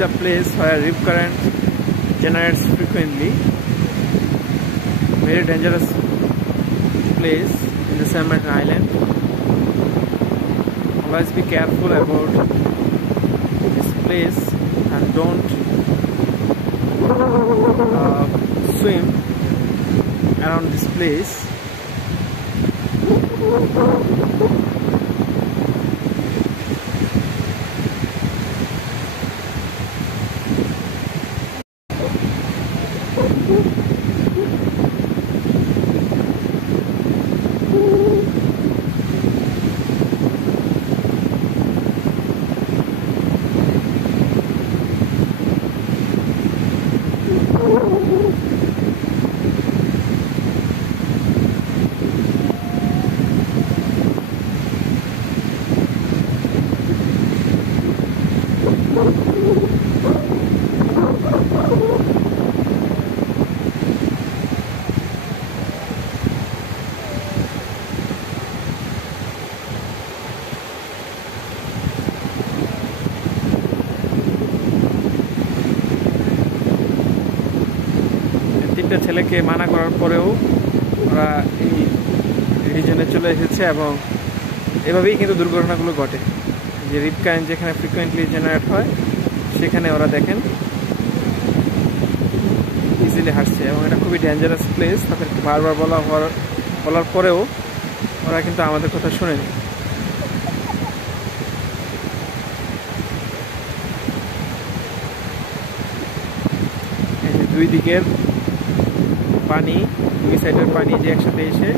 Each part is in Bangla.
the place where rip current generates frequently. Very dangerous place in the San Martin Island. Always be careful about this place and don't swim around this place. তিনটা ছেলেকে মানা করার পরেও ওরা এই রিজনে চলে এসেছে এবং এভাবেই কিন্তু দুর্ঘটনাগুলো ঘটে। যে রিপ কারেন্ট যেখানে ফ্রিকোয়েন্টলি জেনারেট হয় সেখানে ওরা দেখেন ইজিলি হাসছে এবং এটা খুবই ডেঞ্জারাস প্লেস। তাদেরকে বারবার বলার পরেও ওরা কিন্তু আমাদের কথা শোনেনি। এই যে দুই দিকের পানি, দুই সাইডের পানি যে একসাথে এসে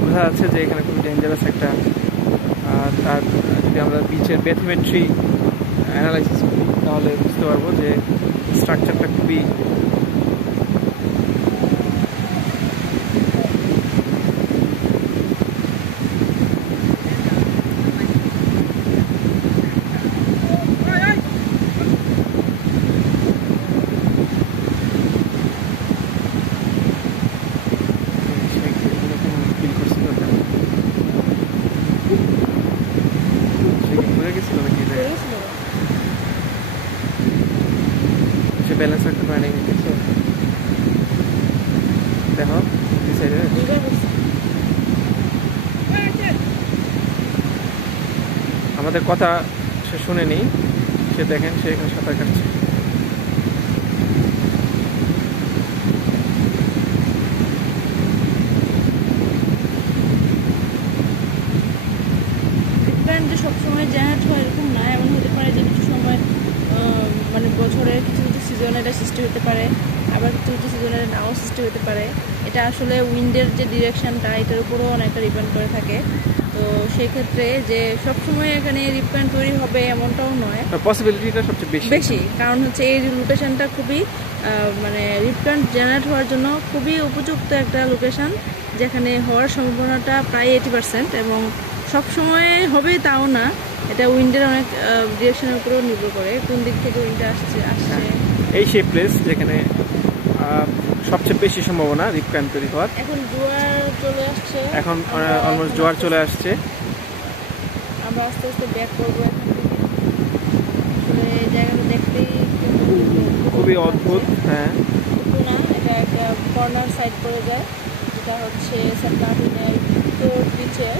বোঝা যাচ্ছে যে এখানে খুবই ডেঞ্জারাস একটা তার যদি আমরা বিচের ব্যাথমেট্রি অ্যানালাইসিস করি তাহলে বুঝতে পারবো যে স্ট্রাকচারটা খুবই ব্যালেন্স রাখতে পারে না। দেখো আমাদের কথা সে শুনেনি, সে দেখেন সে এখানে সাঁতার কাটছে। যে সবসময় জেনারেট হয় এরকম না, এমন হতে পারে যে কিছু সময় মানে বছরের কিছু কিছু সিজনে এটা সৃষ্টি হতে পারে, আবার কিছু কিছু সিজনে নাও সৃষ্টি হতে পারে। এটা আসলে উইন্ডের যে ডিরেকশনটা এটার উপরও অনেকটা ডিপেন্ড করে থাকে। তো সেই ক্ষেত্রে যে সবসময় এখানে রিপ কারেন্ট তৈরি হবে এমনটাও নয়, পসিবিলিটিটা সবচেয়ে বেশি। কারণ হচ্ছে এই লোকেশনটা খুবই মানে রিপ কারেন্ট জেনারেট হওয়ার জন্য খুবই উপযুক্ত একটা লোকেশন, যেখানে হওয়ার সম্ভাবনাটা প্রায় 80%। এবং সবসময় হবে তাও না, এটা উইন্ডের অনেক ডিরেকশনের উপরও নির্ভর করে কোন দিক থেকে উইন্ডটা আসছে। এই সেই প্লেস যেখানে সবচেয়ে বেশি সম্ভাবনা রিপ কারেন্ট তৈরি হওয়ার। এখন জোয়ার চলে আসছে, এখন অলমোস্ট জোয়ার চলে আসছে। আমরা আস্তে আস্তে ব্যাক করবো। আসলে এই জায়গাটা দেখতেই খুবই অদ্ভুত। হ্যাঁ, না, এটা একটা কর্নার সাইড পড়ে যায়, যেটা হচ্ছে সেন্ট মার্টিনের উত্তর বিচের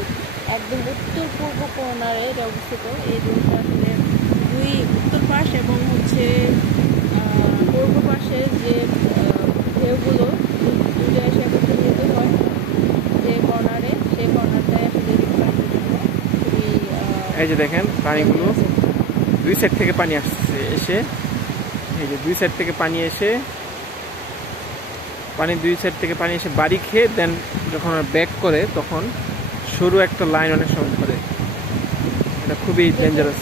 একদম উত্তর পূর্ব কর্নারে এটা অবস্থিত। এই রুমটা আসলে দুই উত্তর পাশ এবং হচ্ছে পূর্ব পাশের যে ঢেউগুলো দুটো এসে একত্রিত হয় যে কর্নারে, সেই কর্নারটাই আসলে খুবই। এই যে দেখেন পানিগুলো দুই সাইড থেকে পানি আসছে এসে, এই যে দুই সাইড থেকে পানি এসে দুই সাইড থেকে পানি এসে বাড়ি খেয়ে দেন যখন ব্যাক করে তখন সরু একটা লাইন অনেক সময় করে। এটা খুবই ডেঞ্জারাস।